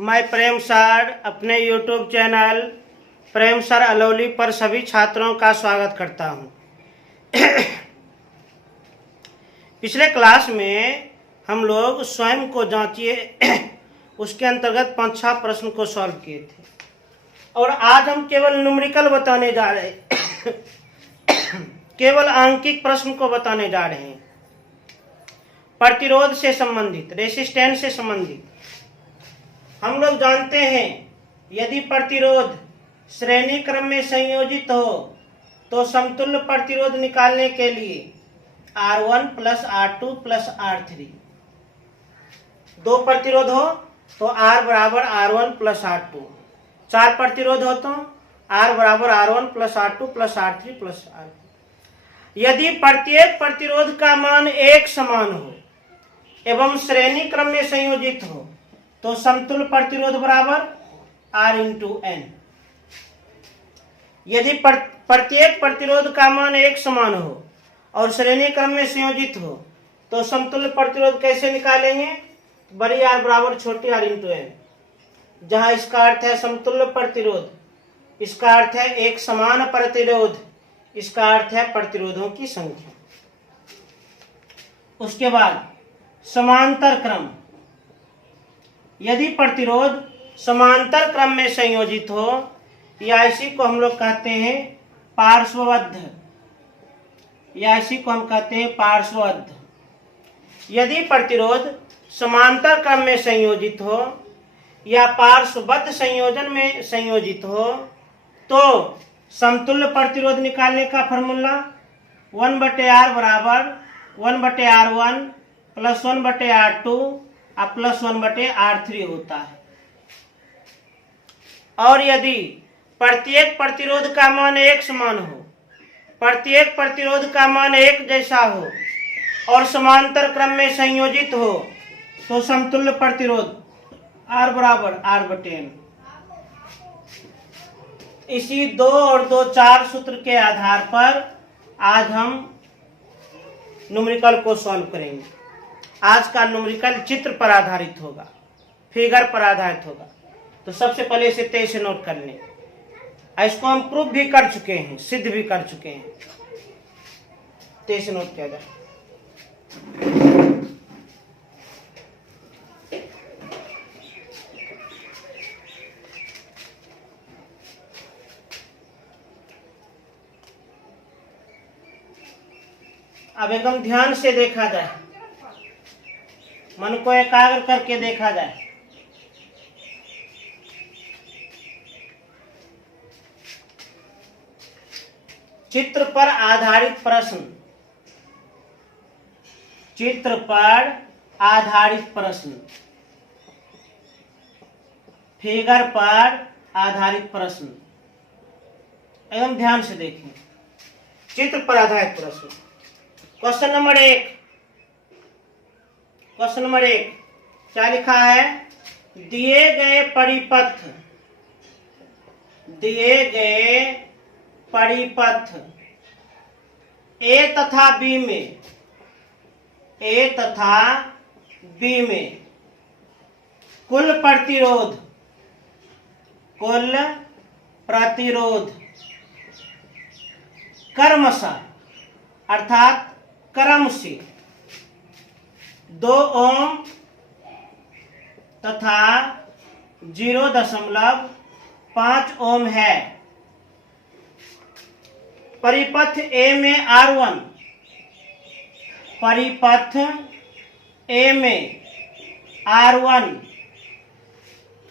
मैं प्रेम सर अपने YouTube channel प्रेम sir Alauli पर सभी छात्रों का स्वागत करता हूं। पिछले क्लास में हम लोग स्वयं को जांचिए उसके अंतर्गत 5-6 प्रश्न को सॉल्व किए थे और आज हम केवल न्यूमेरिकल बताने जा रहे हैं। केवल आंकिक प्रश्न को बताने जा रहे हैं, प्रतिरोध से संबंधित, रेसिस्टेंस से संबंधित। हम लोग जानते हैं यदि प्रतिरोध श्रेणी क्रम में संयोजित हो तो समतुल्य प्रतिरोध निकालने के लिए R1 plus R2 plus R3, दो प्रतिरोध हो तो R बराबर R1 प्लस R2, 4 प्रतिरोध हो तो R बराबर R1 plus R2 plus R3 plus R4। यदि प्रत्येक प्रतिरोध का मान एक समान हो एवं श्रेणी क्रम में संयोजित हो तो समतुल्य प्रतिरोध बराबर R इंटू N। यदि प्रत्येक प्रतिरोध का मान एक समान हो और श्रेणी क्रम में संयोजित हो तो समतुल्य प्रतिरोध कैसे निकालेंगे? बड़ी R बराबर छोटी R इंटू N। जहां इसका अर्थ है समतुल्य प्रतिरोध, इसका अर्थ है एक समान प्रतिरोध, इसका अर्थ है प्रतिरोधों की संख्या। उसके बाद समांतर क्रम। यदि प्रतिरोध समांतर क्रम में संयोजित हो या इसी को हम लोग कहते हैं पार्श्वबद्ध, या इसी को हम कहते हैं पार्श्वबद्ध। यदि प्रतिरोध समांतर क्रम में संयोजित हो या पार्श्वबद्ध संयोजन में संयोजित हो तो समतुल्य प्रतिरोध निकालने का फॉर्मूला 1/R बराबर 1/R1 प्लस 1/R2 और प्लस 1/R3 होता है। और यदि प्रत्येक प्रतिरोध का मान एक समान हो, प्रत्येक प्रतिरोध का मान एक जैसा हो और समांतर क्रम में संयोजित हो तो समतुल्य प्रतिरोध R बराबर R/N। इसी 2 और 2 4 सूत्र के आधार पर आज हम न्यूमेरिकल को सॉल्व करेंगे। आज का न्यूमेरिकल चित्र पर आधारित होगा, फिगर पर आधारित होगा। तो सबसे पहले इसे तेज से नोट कर लें। इसको हम प्रूफ भी कर चुके हैं, सिद्ध भी कर चुके हैं। तेज से नोट किया जाए। अब एकदम ध्यान से देखा जाए, मन को एकाग्र करके देखा जाए। चित्र पर आधारित प्रश्न, चित्र पर आधारित प्रश्न, फिगर पर आधारित प्रश्न। एकदम ध्यान से देखें। चित्र पर आधारित प्रश्न। क्वेश्चन नंबर 1, क्वेश्चन नंबर 1 क्या लिखा है? दिए गए परिपथ, दिए गए परिपथ A तथा B में, A तथा B में कुल प्रतिरोध, कुल प्रतिरोध क्रमशः अर्थात क्रम से 2 ओम तथा 0.5 ओम है। परिपथ A में R1, परिपथ A में R1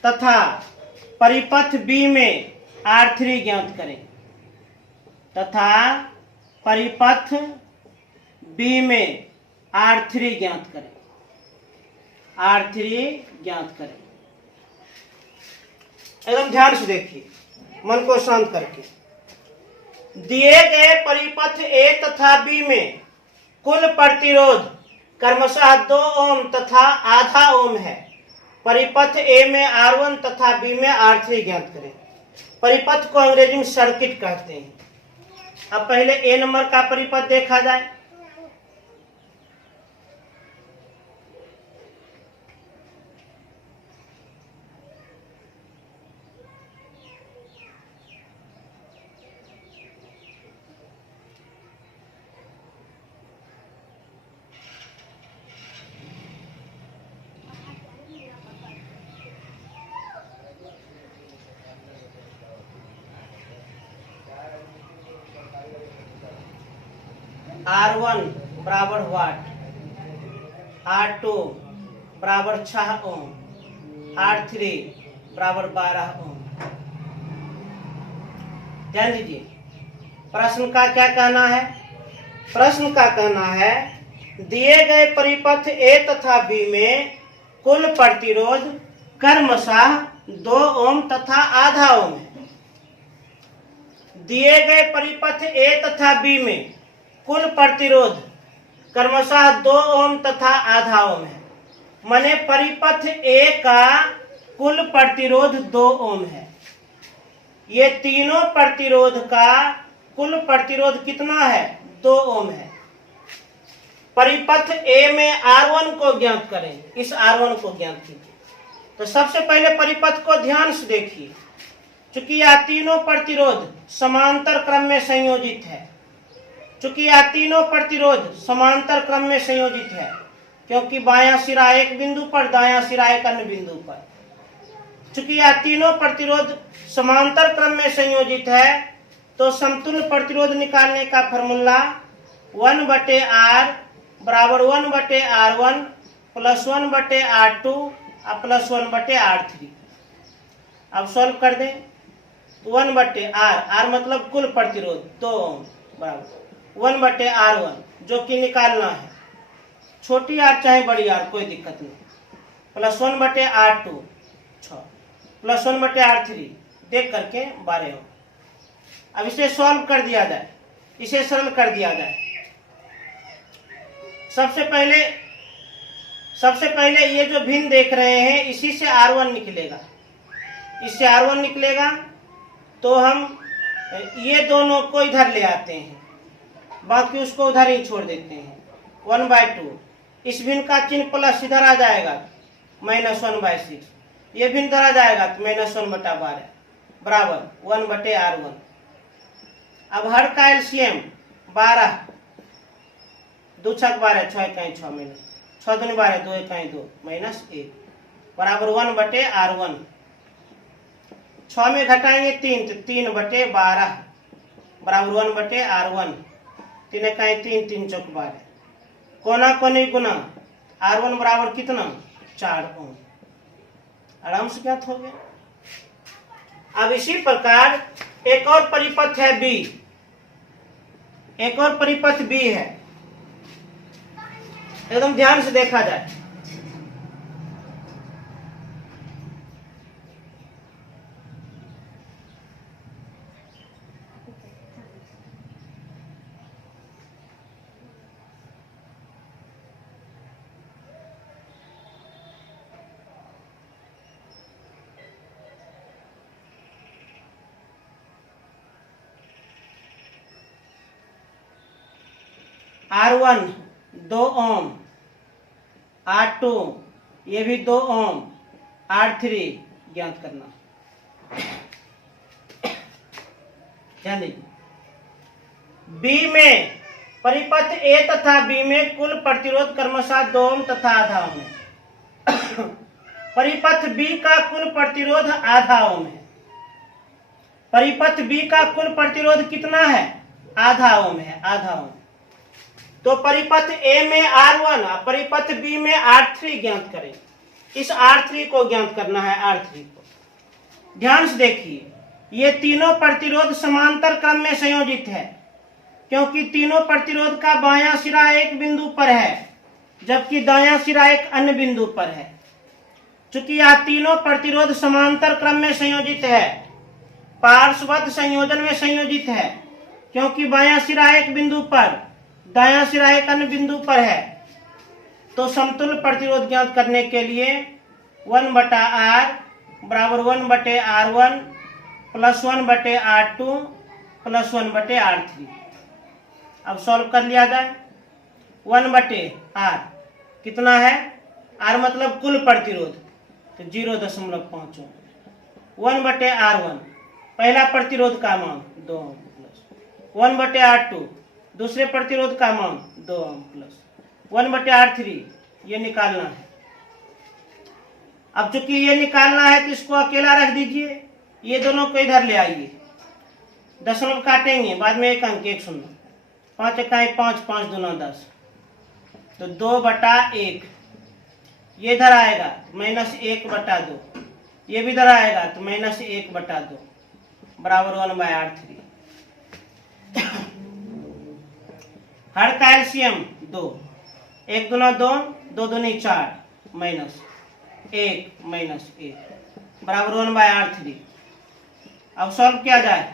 तथा परिपथ B में R3 ज्ञात करें, तथा परिपथ B में R3 ज्ञात करें, R3 ज्ञात करें। एकदम ध्यान से देखिए, मन को शांत करके। दिए गए परिपथ A तथा B में कुल प्रतिरोध क्रमशः 2 ओम तथा आधा ओम है। परिपथ A में R1 तथा B में R3 ज्ञात करें। परिपथ को अंग्रेजी में सर्किट कहते हैं। अब पहले A नंबर का परिपथ देखा जाए। R1 बराबर वाट, R2 बराबर 6 ओम, R3 बराबर 12 ओम। ध्यान दीजिए, प्रश्न का क्या कहना है? प्रश्न का कहना है दिए गए परिपथ ए तथा बी में कुल प्रतिरोध क्रमशः 2 ओम तथा आधा ओम है। दिए गए परिपथ ए तथा बी में कुल प्रतिरोध क्रमशः 2 ओम तथा आधा ओम है। माने परिपथ ए का कुल प्रतिरोध 2 ओम है। ये तीनों प्रतिरोध का कुल प्रतिरोध कितना है? 2 ओम है। परिपथ ए में R1 को ज्ञात करें, इस R1 को ज्ञात कीजिए। तो सबसे पहले परिपथ को ध्यान से देखिए, चूंकि यह तीनों प्रतिरोध समांतर क्रम में संयोजित है, चूंकि यह तीनों प्रतिरोध समांतर क्रम में संयोजित है, क्योंकि बायां सिरा एक बिंदु पर, दायां सिरा एक अन्य बिंदु पर। चूंकि यह तीनों प्रतिरोध समांतर क्रम में संयोजित है, तो समतुल्य प्रतिरोध निकालने का फॉर्मूला 1/R बराबर 1/R1 प्लस 1/R2 और प्लस 1/R3। अब सॉल्व कर दें। 1/R, R मतलब कुल प्रतिरोध 2 ओम बराबर 1/R1 जो कि निकालना है, छोटी आर चाहे बड़ी आर कोई दिक्कत नहीं, प्लस 1/R2 6 प्लस 1/R3 देख करके 12 ओम। अब इसे सॉल्व कर दिया जाए, इसे सरल कर दिया जाए। सबसे पहले ये जो भिन्न देख रहे हैं इसी से R1 निकलेगा, इससे R1 निकलेगा, तो हम ये दोनों को इधर ले आते हैं, बाकी उसको उधर ही छोड़ देते हैं। 1/2 इस भिन्न का चिन्ह प्लस इधर आ जाएगा, -1/6 ये भिन्न इधर आ जाएगा तो -1/12 बराबर 1/R1। अब हर का एलसीएम 12, 2 छक 12, 6 इकाई 6 में 6 दूनी 12, 2 इकाई 2 -1 बराबर 1/R1। 6 में घटाएंगे 3 तो 3/12 बराबर 1/R1। 3 इकाई 3, 3 चौक 12, कोना कोनी गुना R1 बराबर कितना? 4 ओम। आराम से ज्ञात हो गया। अब इसी प्रकार एक और परिपथ है बी, एक और परिपथ बी है, एकदम ध्यान से देखा जाए। R1 2 ओम, R2 ये भी 2 ओम, R3 ज्ञात करना। ध्यान दीजिए, बी में परिपथ ए तथा बी में कुल प्रतिरोध क्रमशः 2 ओम तथा आधा ओम है। परिपथ बी का कुल प्रतिरोध आधा ओम है। परिपथ बी का कुल प्रतिरोध कितना है? आधा ओम है, आधा ओम। तो परिपथ ए में R1 और परिपथ बी में R3 ज्ञात करें। इस R3 को ज्ञात करना है, R3 को। ध्यान से देखिए, ये तीनों प्रतिरोध समांतर क्रम में संयोजित है, क्योंकि तीनों प्रतिरोध का बायां सिरा एक बिंदु पर है, जबकि दायां सिरा एक अन्य बिंदु पर है। चूंकि यह तीनों प्रतिरोध समांतर क्रम में संयोजित है, पार्श्वबद्ध संयोजन में संयोजित है, क्योंकि बायां सिरा एक बिंदु पर, दायां सिरा एक अन्य बिंदु पर है, तो समतुल्य प्रतिरोध ज्ञात करने के लिए 1/R बराबर 1/R1 plus 1/R2 plus 1/R3। अब सॉल्व कर लिया जाए। 1/R कितना है? R मतलब कुल प्रतिरोध, तो 0.5 ओम। 1/R1 पहला प्रतिरोध का मान 2 ओम प्लस 1/R2 दूसरे प्रतिरोध का मान 2 ओम प्लस 1/R3 ये निकालना है। अब चूंकि ये निकालना है तो इसको अकेला रख दीजिए, ये दोनों को इधर ले आइए, दशमलव काटेंगे बाद में एक अंक 1 0। 5 इकाई 5, 5 दूना 10, तो 2/1। ये इधर आएगा -1/2, ये भी इधर आएगा तो -1/2 बराबर 1/R3। हर का एलसीएम 2, 1 दूना 2, 2 दूनी 4, -1 बराबर 1/R3। अब सॉल्व किया जाए,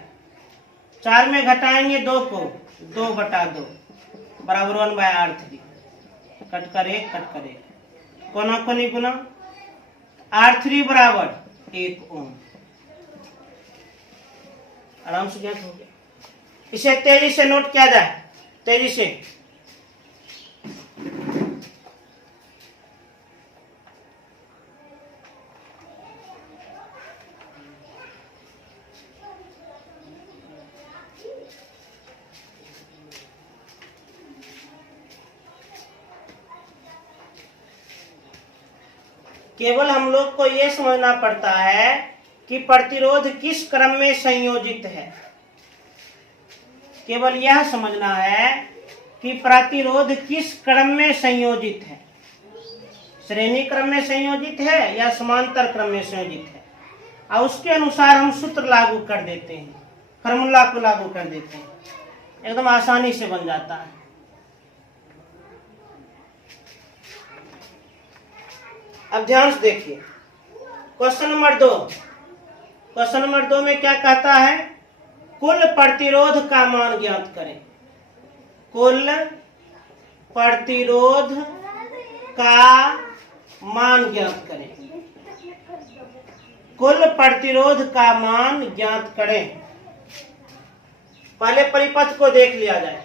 4 में घटाएंगे 2 को, 2/2 बराबर 1/R3। कट कर 1, कट कर 1, कोना कोनी गुना, R3 बराबर 1 ओम। आराम से ज्ञात हो गया। इसे तेजी से नोट किया जाए, तेजी से। केवल हम लोग को यह समझना पड़ता है कि प्रतिरोध किस क्रम में संयोजित है। केवल यह समझना है कि प्रतिरोध किस क्रम में संयोजित है, श्रेणी क्रम में संयोजित है या समांतर क्रम में संयोजित है, और उसके अनुसार हम सूत्र लागू कर देते हैं, फार्मूला को लागू कर देते हैं, एकदम आसानी से बन जाता है। अब ध्यान से देखिए, क्वेश्चन नंबर 2। क्वेश्चन नंबर 2 में क्या कहता है? कुल प्रतिरोध का मान ज्ञात करें। कुल प्रतिरोध का मान ज्ञात करें। कुल प्रतिरोध का मान ज्ञात करें। पहले परिपथ को देख लिया जाए।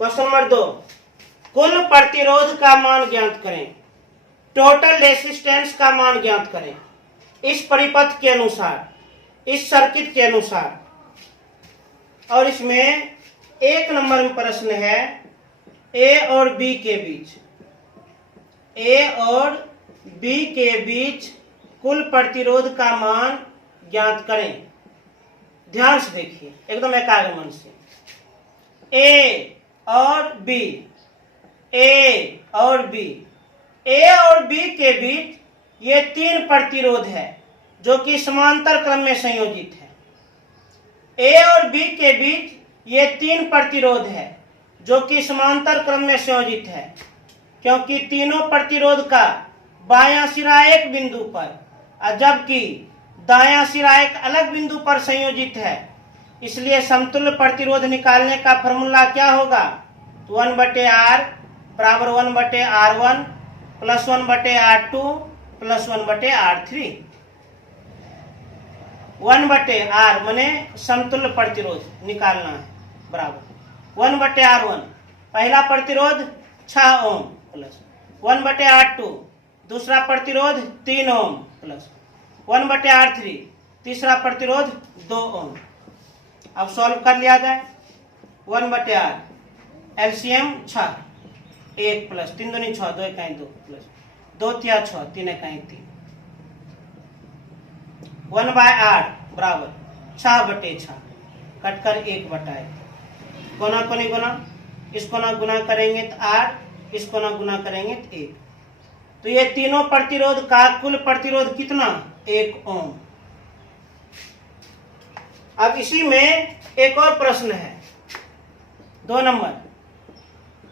क्वेश्चन नंबर 2, कुल प्रतिरोध का मान ज्ञात करें। टोटल रेसिस्टेंस का मान ज्ञात करें इस परिपथ के अनुसार, इस सर्किट के अनुसार। और इसमें 1 नंबर में प्रश्न है ए और बी के बीच, ए और बी के बीच कुल प्रतिरोध का मान ज्ञात करें। ध्यान से देखिए, एकदम एकाग्र मन से। ए और बी, ए और बी, ए और बी के बीच ये 3 प्रतिरोध है जो कि समांतर क्रम में संयोजित है। ए और बी के बीच ये 3 प्रतिरोध है जो कि समांतर क्रम में संयोजित है, क्योंकि तीनों प्रतिरोध का बायां सिरा एक बिंदु पर और जबकि दायां सिरा एक अलग बिंदु पर संयोजित है, इसलिए समतुल्य प्रतिरोध निकालने का फॉर्मूला क्या होगा? 1/R बराबर 1/R1 plus 1/R2 plus 1/R3। 1/R माने समतुल्य प्रतिरोध निकालना है, बराबर 1/R1 पहला प्रतिरोध 6 ओम प्लस 1/R2 दूसरा प्रतिरोध 3 ओम प्लस 1/R3 तीसरा प्रतिरोध 2 ओम। अब सॉल्व कर लिया जाए। 1/R एलसीएम 6, 1 प्लस 3 दूनी 6, 2 इकाई 2 प्लस 2 तिया 6, 3 इकाई 3। 1/R बराबर 6/6 कट कर 1/1। कोना कोनी गुना, इसको ना गुना करेंगे तो R, इसको ना गुना करेंगे तो 1। तो ये तीनों प्रतिरोध का कुल प्रतिरोध कितना? 1 ओम। अब इसी में एक और प्रश्न है, 2 नंबर।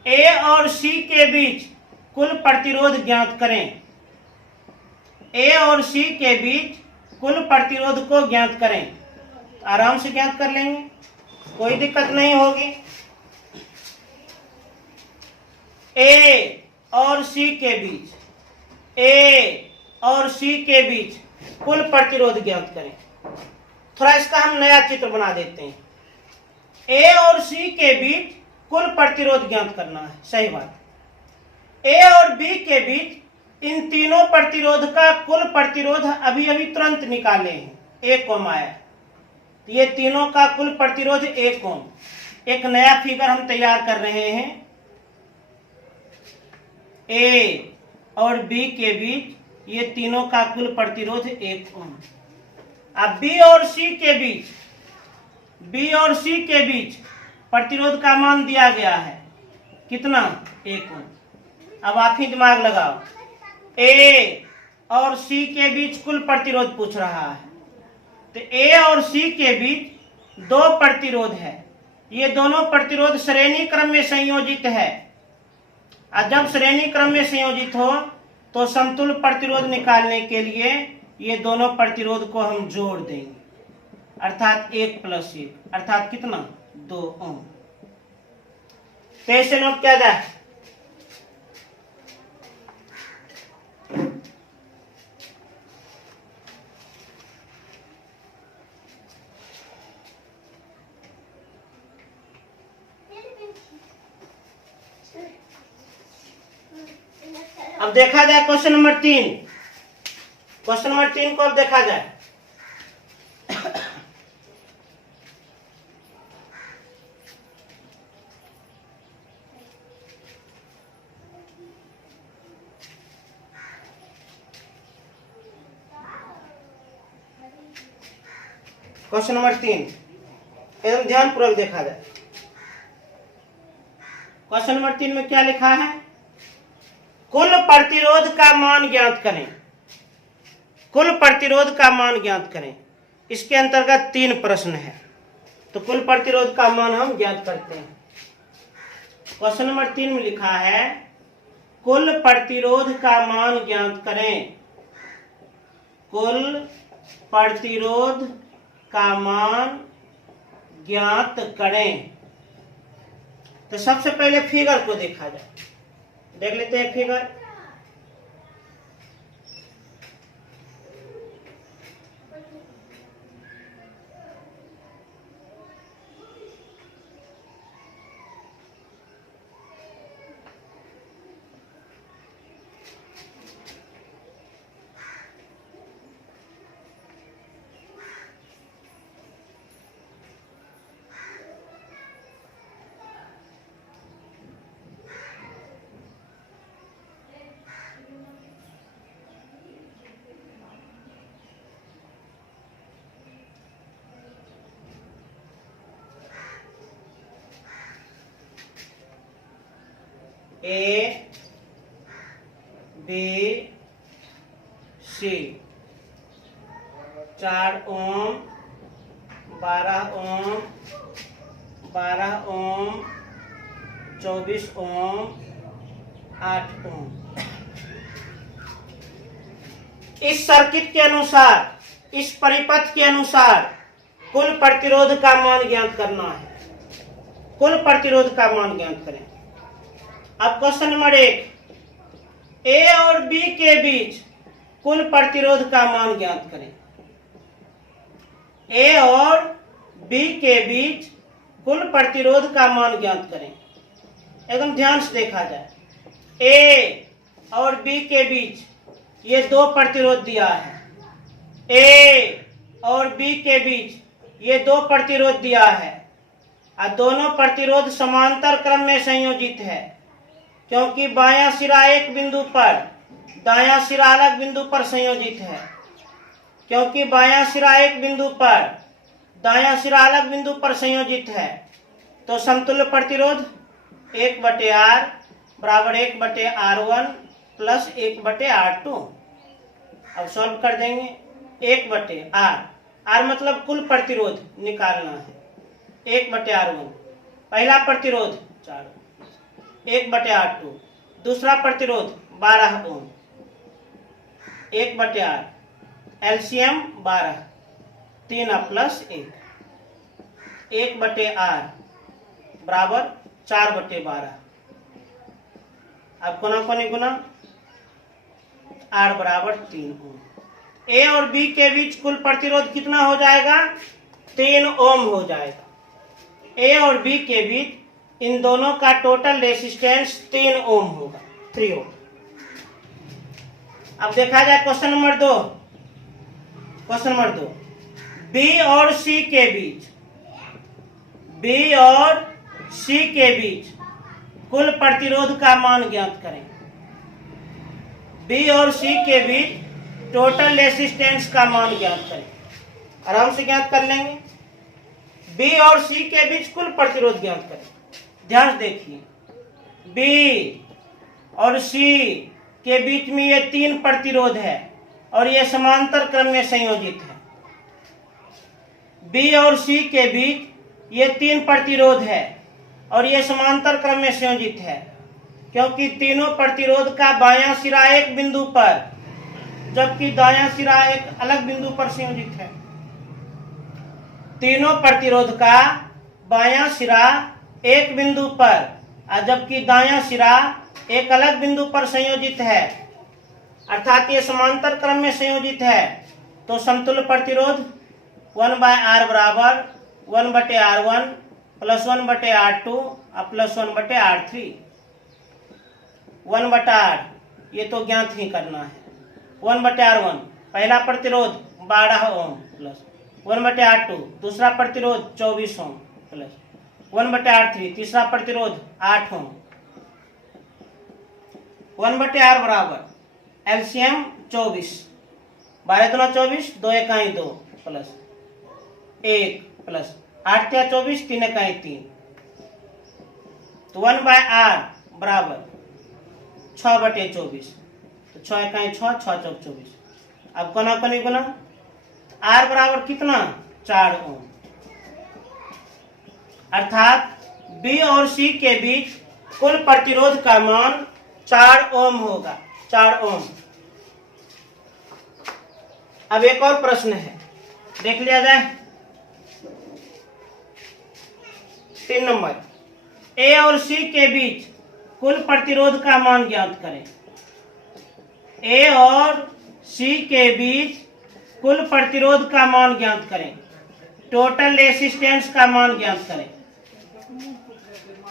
ए और सी के बीच कुल प्रतिरोध ज्ञात करें। ए और सी के बीच कुल प्रतिरोध को ज्ञात करें। आराम से ज्ञात कर लेंगे, कोई दिक्कत नहीं होगी। ए और सी के बीच, ए और सी के बीच कुल प्रतिरोध ज्ञात करें। थोड़ा इसका हम नया चित्र बना देते हैं। ए और सी के बीच कुल प्रतिरोध ज्ञात करना है, सही बात। ए और बी के बीच इन तीनों प्रतिरोध का कुल प्रतिरोध अभी अभी तुरंत निकाले हैं, 1 ओम आया। ये तीनों का कुल प्रतिरोध 1 ओम। एक नया फिगर हम तैयार कर रहे हैं। ए और बी के बीच ये तीनों का कुल प्रतिरोध 1 ओम। अब बी और सी के बीच प्रतिरोध का मान दिया गया है कितना, 1 ओम। अब आप ही दिमाग लगाओ, ए और सी के बीच कुल प्रतिरोध पूछ रहा है, तो ए और सी के बीच 2 प्रतिरोध है। ये दोनों प्रतिरोध श्रेणी क्रम में संयोजित है, और जब श्रेणी क्रम में संयोजित हो तो समतुल्य प्रतिरोध निकालने के लिए ये दोनों प्रतिरोध को हम जोड़ देंगे, अर्थात 1 + 1 अर्थात कितना, 2 ओम। तो ऐसे नोट किया जाए। अब देखा जाए क्वेश्चन नंबर 3। क्वेश्चन नंबर 3 को अब देखा जाए। क्वेश्चन नंबर 3 एकदम ध्यानपूर्वक देखा जाए। क्वेश्चन नंबर 3 में क्या लिखा है, कुल प्रतिरोध का मान ज्ञात करें। कुल प्रतिरोध का मान ज्ञात करें। इसके अंतर्गत 3 प्रश्न है, तो कुल प्रतिरोध का मान हम ज्ञात करते हैं। क्वेश्चन नंबर 3 में लिखा है, कुल प्रतिरोध का मान ज्ञात करें। कुल प्रतिरोध का मान ज्ञात करें। तो सबसे पहले फिगर को देखा जाए, देख लेते हैं फिगर। ए बी सी 4 ओम, 12 ओम, 12 ओम, 24 ओम, 8 ओम। इस सर्किट के अनुसार, इस परिपथ के अनुसार कुल प्रतिरोध का मान ज्ञात करना है। कुल प्रतिरोध का मान ज्ञात करें। अब क्वेश्चन नंबर 1, ए और बी के बीच कुल प्रतिरोध का मान ज्ञात करें। ए और बी के बीच कुल प्रतिरोध का मान ज्ञात करें। एकदम ध्यान से देखा जाए। ए और बी के बीच ये 2 प्रतिरोध दिया है। ए और बी के बीच ये 2 प्रतिरोध दिया है, और दोनों प्रतिरोध समांतर क्रम में संयोजित है, क्योंकि बायां सिरा एक बिंदु पर, दायां सिरा अलग बिंदु पर संयोजित है। क्योंकि बायां सिरा एक बिंदु पर, दायां सिरा अलग बिंदु पर संयोजित है, तो समतुल्य प्रतिरोध 1/R बराबर 1/R1 प्लस 1/R2। अब सॉल्व कर देंगे। 1/R, R मतलब कुल प्रतिरोध निकालना है। 1/R1 पहला प्रतिरोध 4, 1/R2 दूसरा प्रतिरोध 12 ओम, 1/R एलसीएम 12, 3 प्लस 1, 1/r बराबर 4/12। अब गुना कोनी गुना, R बराबर 3 ओम। ए और बी के बीच कुल प्रतिरोध कितना हो जाएगा? 3 ओम हो जाएगा। ए और बी के बीच इन दोनों का टोटल रेसिस्टेंस 3 ओम होगा, 3 ओम। अब देखा जाए question number 2। Question number 2, B और सी के बीच, बी और सी के बीच कुल प्रतिरोध का मान ज्ञात करें। बी और सी के बीच टोटल रेसिस्टेंस का मान ज्ञात करें। आराम से ज्ञात कर लेंगे। बी और सी के बीच कुल प्रतिरोध ज्ञात करें। ध्यान से देखिए, बी और सी के बीच में ये 3 प्रतिरोध है और ये समांतर क्रम में संयोजित है। बी और सी के बीच ये 3 प्रतिरोध है और ये समांतर क्रम में संयोजित है, क्योंकि तीनों प्रतिरोध का बायां सिरा एक बिंदु पर जबकि दायां सिरा एक अलग बिंदु पर संयोजित है। तीनों प्रतिरोध का बायां सिरा एक बिंदु पर जबकि दायां सिरा एक अलग बिंदु पर संयोजित है, अर्थात ये समांतर क्रम में संयोजित है। तो समतुल्य प्रतिरोध 1/r बराबर 1/r1 plus 1/r2 plus 1/r3। 1/r ये तो ज्ञात ही करना है। 1/r1 पहला प्रतिरोध 12 ओम प्लस 1/r2 दूसरा प्रतिरोध 24 ओम प्लस 1/r3 तीसरा प्रतिरोध 8 ओम। 1/r बराबर एलसीएम 24, 12 दूना 24, 2 इकाई 2 प्लस 1 प्लस 8 या 24, 3 इकाई 3। तो 1/r बराबर 6/24, तो 6 इकाई 6, 6 चौक 24। अब कोना कोनी गुना, R बराबर कितना? 4 ओम। अर्थात B और C के बीच कुल प्रतिरोध का मान 4 ओम होगा, 4 ओम। अब एक और प्रश्न है, देख लिया जाए। 3 नंबर, A और C के बीच कुल प्रतिरोध का मान ज्ञात करें। A और C के बीच कुल प्रतिरोध का मान ज्ञात करें, टोटल रेसिस्टेंस का मान ज्ञात करें।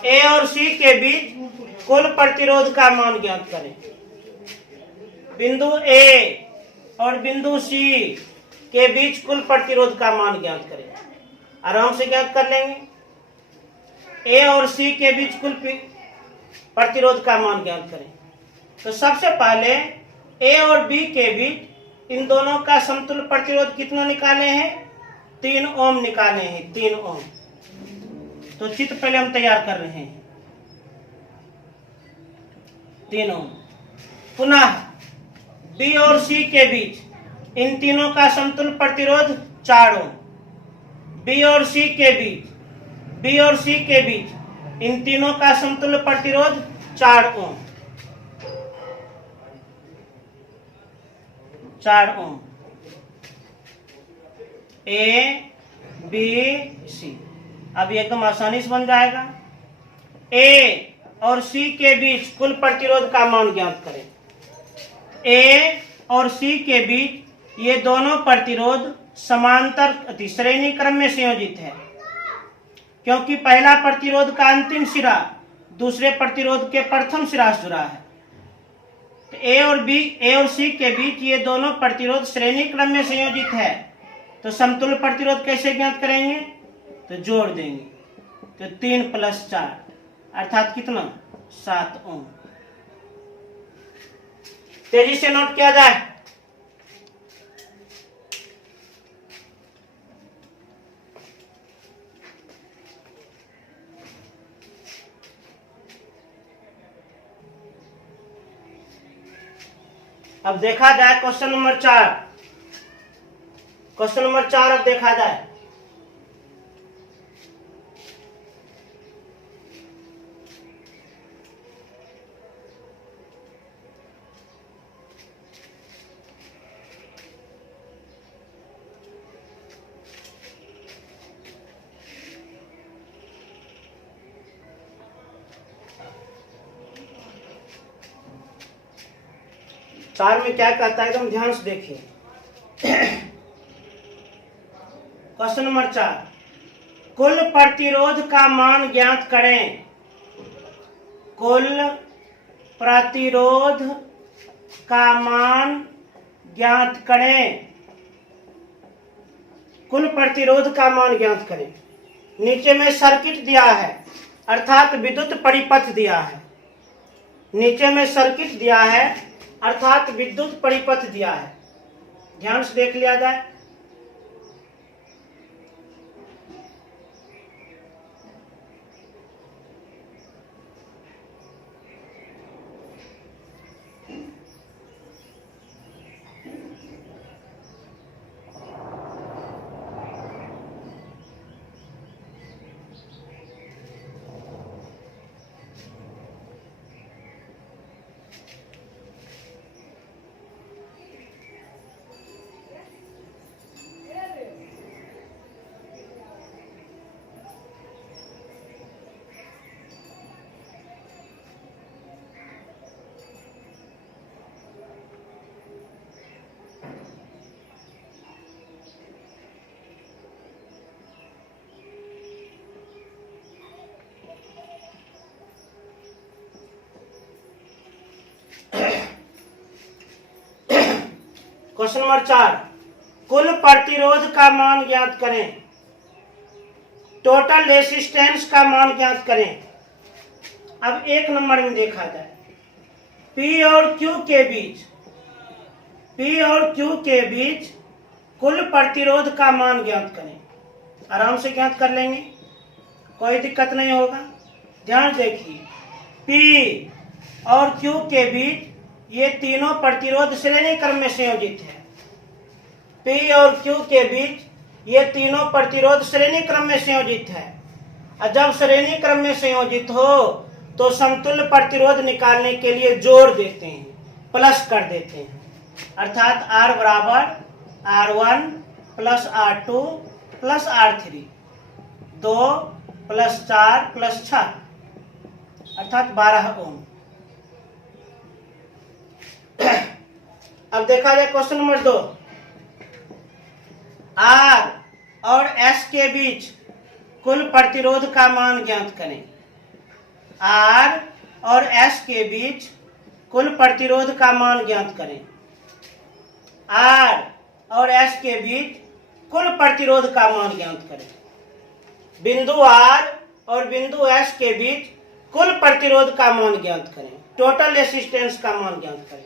A और C के बीच कुल प्रतिरोध का मान ज्ञात करें। बिंदु A और बिंदु C के बीच कुल प्रतिरोध का मान ज्ञात करें। आराम से ज्ञात कर लेंगे। A और C के बीच कुल प्रतिरोध का मान ज्ञात करें। तो सबसे पहले A और B के बीच इन दोनों का समतुल्य प्रतिरोध कितना निकाले हैं? 3 ओम निकाले हैं, 3 ओम। तो चित्र पहले हम तैयार कर रहे हैं, 3 ओम। पुनः B और C के बीच इन तीनों का समतुल्य प्रतिरोध 4 ओम। B और C के बीच इन तीनों का समतुल्य प्रतिरोध 4 ओम, 4 ओम। A B C अब एकदम आसानी से बन जाएगा। A और C के बीच कुल प्रतिरोध का मान ज्ञात करें। A और C के बीच ये दोनों प्रतिरोध समांतर श्रेणी क्रम में संयोजित है, क्योंकि पहला प्रतिरोध का अंतिम सिरा दूसरे प्रतिरोध के प्रथम सिरा से जुड़ा है। तो A और C के बीच ये दोनों प्रतिरोध श्रेणी क्रम में संयोजित है। तो समतुल्य प्रतिरोध कैसे ज्ञात करेंगे? तो जोड़ देंगे, तो 3 + 4 अर्थात कितना? 7 ओम। तेजी से नोट किया जाए। अब देखा जाए क्वेश्चन नंबर 4। क्वेश्चन नंबर 4 अब देखा जाए। 4 में क्या कहता है, एकदम ध्यान से देखिए। क्वेश्चन नंबर 4, कुल प्रतिरोध का मान ज्ञात करें। कुल प्रतिरोध का मान ज्ञात करें। कुल प्रतिरोध का मान ज्ञात करें। नीचे में सर्किट दिया है, अर्थात विद्युत परिपथ दिया है। नीचे में सर्किट दिया है, अर्थात विद्युत परिपथ दिया है। ध्यान से देख लिया जाए। क्वेश्चन नंबर 4, कुल प्रतिरोध का मान ज्ञात करें। टोटल रेसिस्टेंस का मान ज्ञात करें। अब 1 नंबर में देखा जाए, P और Q के बीच, P और Q के बीच कुल प्रतिरोध का मान ज्ञात करें। आराम से ज्ञात कर लेंगे, कोई दिक्कत नहीं होगा। ध्यान देखिए, P और Q के बीच ये तीनों प्रतिरोध श्रेणी क्रम में संयोजित है। P और Q के बीच ये तीनों प्रतिरोध श्रेणी क्रम में संयोजित है। और जब श्रेणी क्रम में संयोजित हो तो समतुल्य प्रतिरोध निकालने के लिए जोड़ देते हैं, प्लस कर देते हैं। अर्थात R बराबर R1 plus R2 plus R3, 2 plus 4 plus 6, अर्थात 12 ओम। अब देखा जाए क्वेश्चन नंबर 2, R और S के बीच कुल प्रतिरोध का मान ज्ञात करें। R और S के बीच कुल प्रतिरोध का मान ज्ञात करें। R और S के बीच कुल प्रतिरोध का मान ज्ञात करें। बिंदु R और बिंदु S के बीच कुल प्रतिरोध का मान ज्ञात करें। टोटल रेसिस्टेंस का मान ज्ञात करें।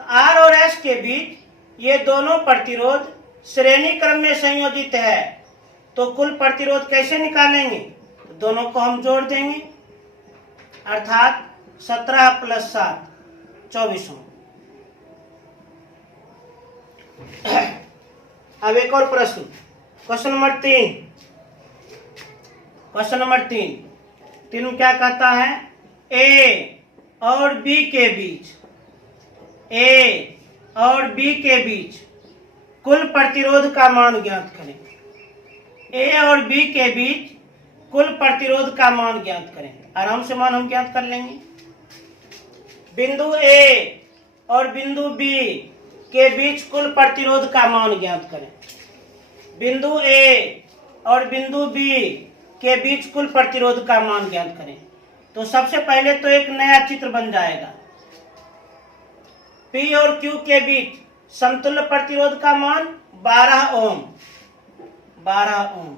तो R और S के बीच ये दोनों प्रतिरोध श्रेणी क्रम में संयोजित है, तो कुल प्रतिरोध कैसे निकालेंगे? तो दोनों को हम जोड़ देंगे, अर्थात 17 प्लस 7 24 ओम। अब एक और प्रश्न, क्वेश्चन नंबर 3। क्वेश्चन नंबर 3 में क्या कहता है? ए और बी के बीच, ए और बी के बीच कुल प्रतिरोध का मान ज्ञात करें। ए और बी के बीच कुल प्रतिरोध का मान ज्ञात करें। आराम से मान हम ज्ञात कर लेंगे। बिंदु ए और बिंदु बी के बीच कुल प्रतिरोध का मान ज्ञात करें। बिंदु ए और बिंदु बी के बीच कुल प्रतिरोध का मान ज्ञात करें। तो सबसे पहले तो एक नया चित्र बन जाएगा। P और Q के बीच समतुल्य प्रतिरोध का मान 12 ओम, 12 ओम।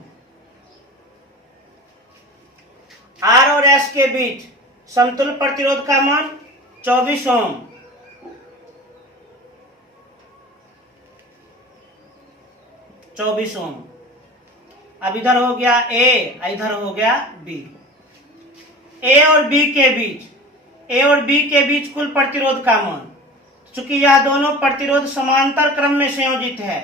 R और S के बीच समतुल्य प्रतिरोध का मान 24 ओम। अब इधर हो गया A, इधर हो गया B। ए और बी के बीच कुल प्रतिरोध का मान, चूंकि यह दोनों प्रतिरोध समांतर क्रम में संयोजित है,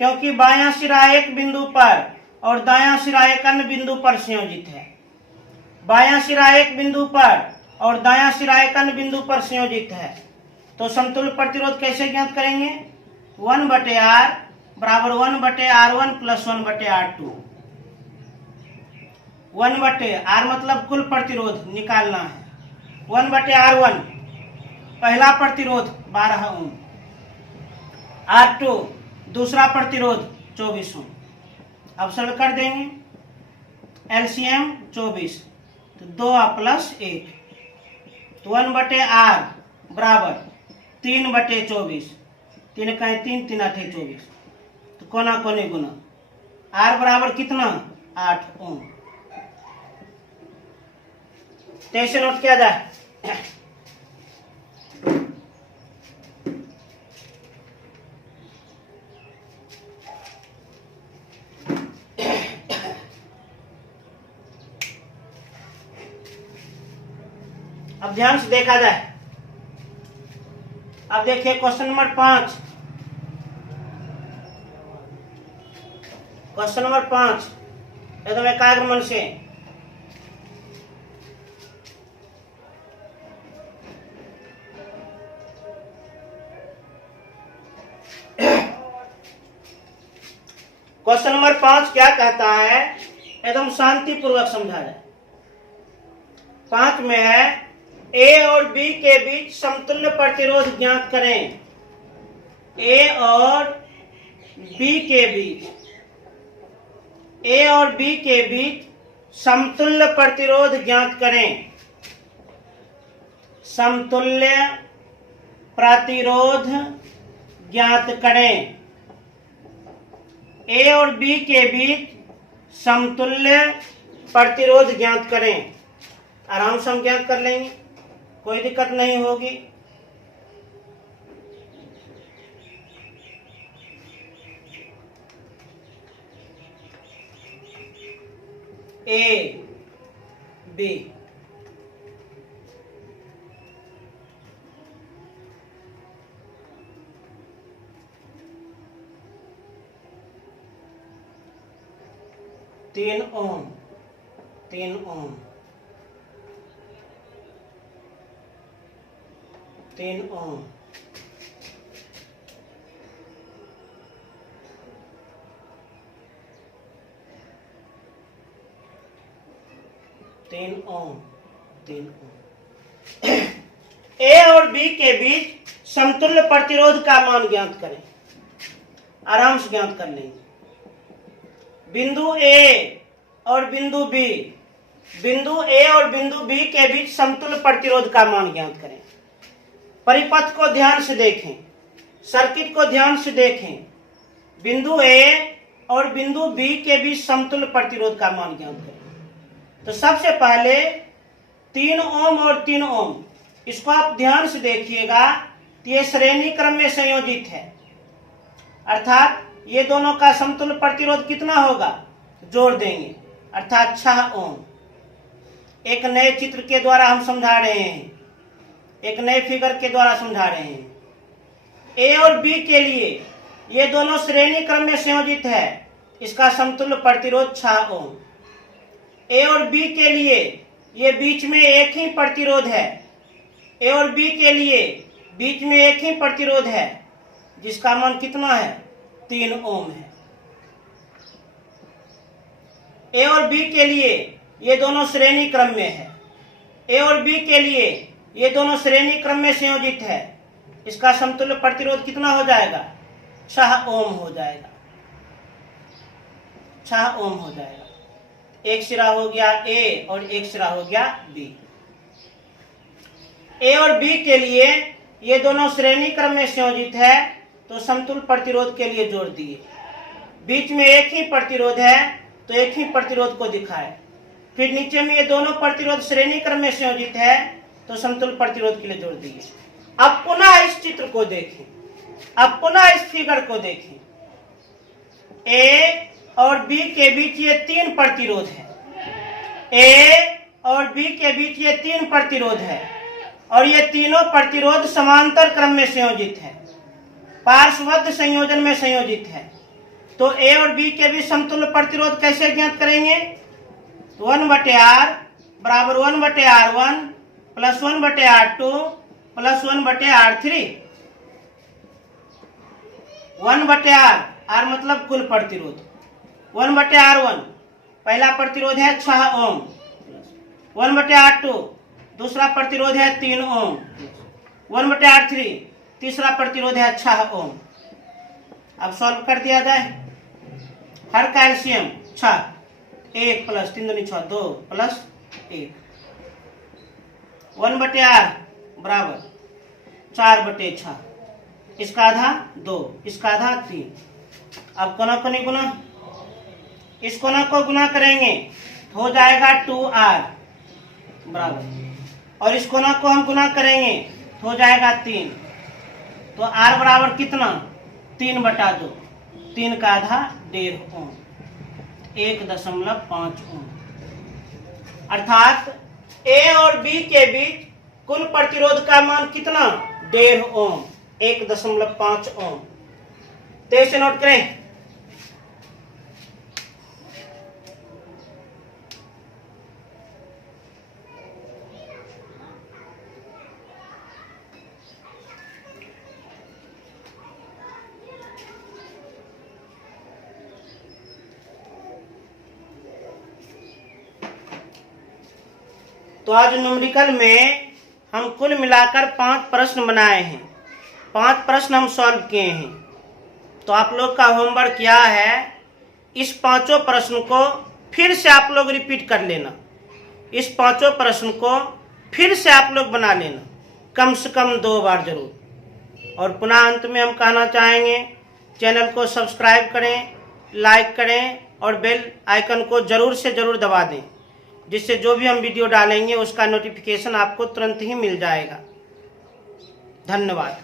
क्योंकि बायां सिरा एक बिंदु पर और दायां सिरा एक अन्य बिंदु पर संयोजित है। बायां सिरा एक बिंदु पर और दायां सिरा एक अन्य बिंदु पर संयोजित है, तो समतुल्य प्रतिरोध कैसे ज्ञात करेंगे? 1/R बराबर 1/R1 प्लस 1/R2। 1/R मतलब कुल प्रतिरोध निकालना है। 1/R1 पहला प्रतिरोध 12 ओम, R2 दूसरा प्रतिरोध 24 ओम। अब सरल कर देंगे, एलसीएम 24, तो 2 प्लस 1, तो 1/R बराबर 3/24, 3 का 3, 3 8 24, तो कोना कोने गुना, R बराबर कितना 8 ओम। तो ऐसे नोट किया जाए। अब ध्यान से देखा जाए। अब देखिए क्वेश्चन नंबर 5, क्वेश्चन नंबर 5 एकदम एकाग्र मन से। क्वेश्चन नंबर 5 क्या कहता है, एकदम शांति पूर्वक समझा जाए। 5 में है ए और बी के बीच समतुल्य प्रतिरोध ज्ञात करें। ए और बी के बीच, ए और बी के बीच समतुल्य प्रतिरोध ज्ञात करें। समतुल्य प्रतिरोध ज्ञात करें। ए और बी के बीच समतुल्य प्रतिरोध ज्ञात करें। आराम से हम ज्ञात कर लेंगे, कोई दिक्कत नहीं होगी। ए बी, तीन ओम, 3 ओम, 3 ओम, 3 ओम, 3 ओम। ए और बी के बीच समतुल्य प्रतिरोध का मान ज्ञात करें। आराम से ज्ञात कर लेंगे। बिंदु ए और बिंदु बी, बिंदु ए और बिंदु बी के बीच समतुल्य प्रतिरोध का मान ज्ञात करें। परिपथ को ध्यान से देखें, सर्किट को ध्यान से देखें। बिंदु ए और बिंदु बी के बीच समतुल्य प्रतिरोध का मान ज्ञात करें। तो सबसे पहले 3 ओम और 3 ओम, इसको आप ध्यान से देखिएगा, तो ये श्रेणी क्रम में संयोजित है, अर्थात ये दोनों का समतुल्य प्रतिरोध कितना होगा, जोड़ देंगे, अर्थात 6 ओम। एक नए चित्र के द्वारा हम समझा रहे हैं, एक नए फिगर के द्वारा समझा रहे हैं। ए और बी के लिए ये दोनों श्रेणी क्रम में संयोजित है, इसका समतुल्य प्रतिरोध 6 ओम। ए और बी के लिए ये बीच में एक ही प्रतिरोध है, ए और बी के लिए बीच में एक ही प्रतिरोध है, जिसका मान कितना है, 3 ओम है। ए और बी के लिए ये दोनों श्रेणी क्रम में है, ए और बी के लिए ये दोनों श्रेणी क्रम में संयोजित है, इसका समतुल्य प्रतिरोध कितना हो जाएगा, 6 ओम हो जाएगा, 6 ओम हो जाएगा। एक सिरा हो गया ए और एक सिरा हो गया बी। ए और बी के लिए ये दोनों श्रेणी क्रम में संयोजित है, तो समतुल्य प्रतिरोध के लिए जोड़ दिए। बीच में एक ही प्रतिरोध है, तो एक ही प्रतिरोध को दिखाए। फिर नीचे में ये दोनों प्रतिरोध श्रेणी क्रम में संयोजित है, तो समतुल्य प्रतिरोध के लिए जोड़ दिए। अब पुनः इस चित्र को देखें, अब पुनः इस फिगर को देखें। ए और बी के बीच ये 3 प्रतिरोध है, ए और बी के बीच ये 3 प्रतिरोध है, और ये तीनों प्रतिरोध समांतर क्रम में संयोजित है, पार्श्वबद्ध संयोजन में संयोजित है। तो ए और बी के बीच समतुल्य प्रतिरोध कैसे ज्ञात करेंगे, 1/R बराबर 1/R1 plus 1/R2 plus 1/R3। 1/R, R मतलब कुल प्रतिरोध, 1/R1 पहला प्रतिरोध है 6 ओम, 1/R2 दूसरा प्रतिरोध है 3 ओम, 1/R3 तीसरा प्रतिरोध है 6 ओम। अब सॉल्व कर दिया जाए। हर कैल्शियम 6, 1 प्लस 3 दूनी 6, 2 प्लस 1, 1/R बराबर 4/6, इसका आधा 2, इसका आधा 3। अब कोना को नहीं गुना, इस कोना को गुना करेंगे तो हो जाएगा 2R बराबर, और इस कोना को हम गुना करेंगे तो हो जाएगा 3। तो R बराबर कितना, 3/2, 3 का आधा 1.5 ओम, 1.5 ओम। अर्थात A और B के बीच कुल प्रतिरोध का मान कितना, 1.5 ओम, 1.5 ओम। तो इसे नोट करें। तो आज न्यूमेरिकल में हम कुल मिलाकर 5 प्रश्न बनाए हैं, 5 प्रश्न हम सॉल्व किए हैं। तो आप लोग का होमवर्क क्या है, इस 5 प्रश्न को फिर से आप लोग रिपीट कर लेना। इस 5 प्रश्न को फिर से आप लोग बना लेना, कम से कम 2 बार जरूर। और पुनः अंत में हम कहना चाहेंगे, चैनल को सब्सक्राइब करें, लाइक करें और बेल आइकन को जरूर से जरूर दबा दें, जिससे जो भी हम वीडियो डालेंगे उसका नोटिफिकेशन आपको तुरंत ही मिल जाएगा। धन्यवाद।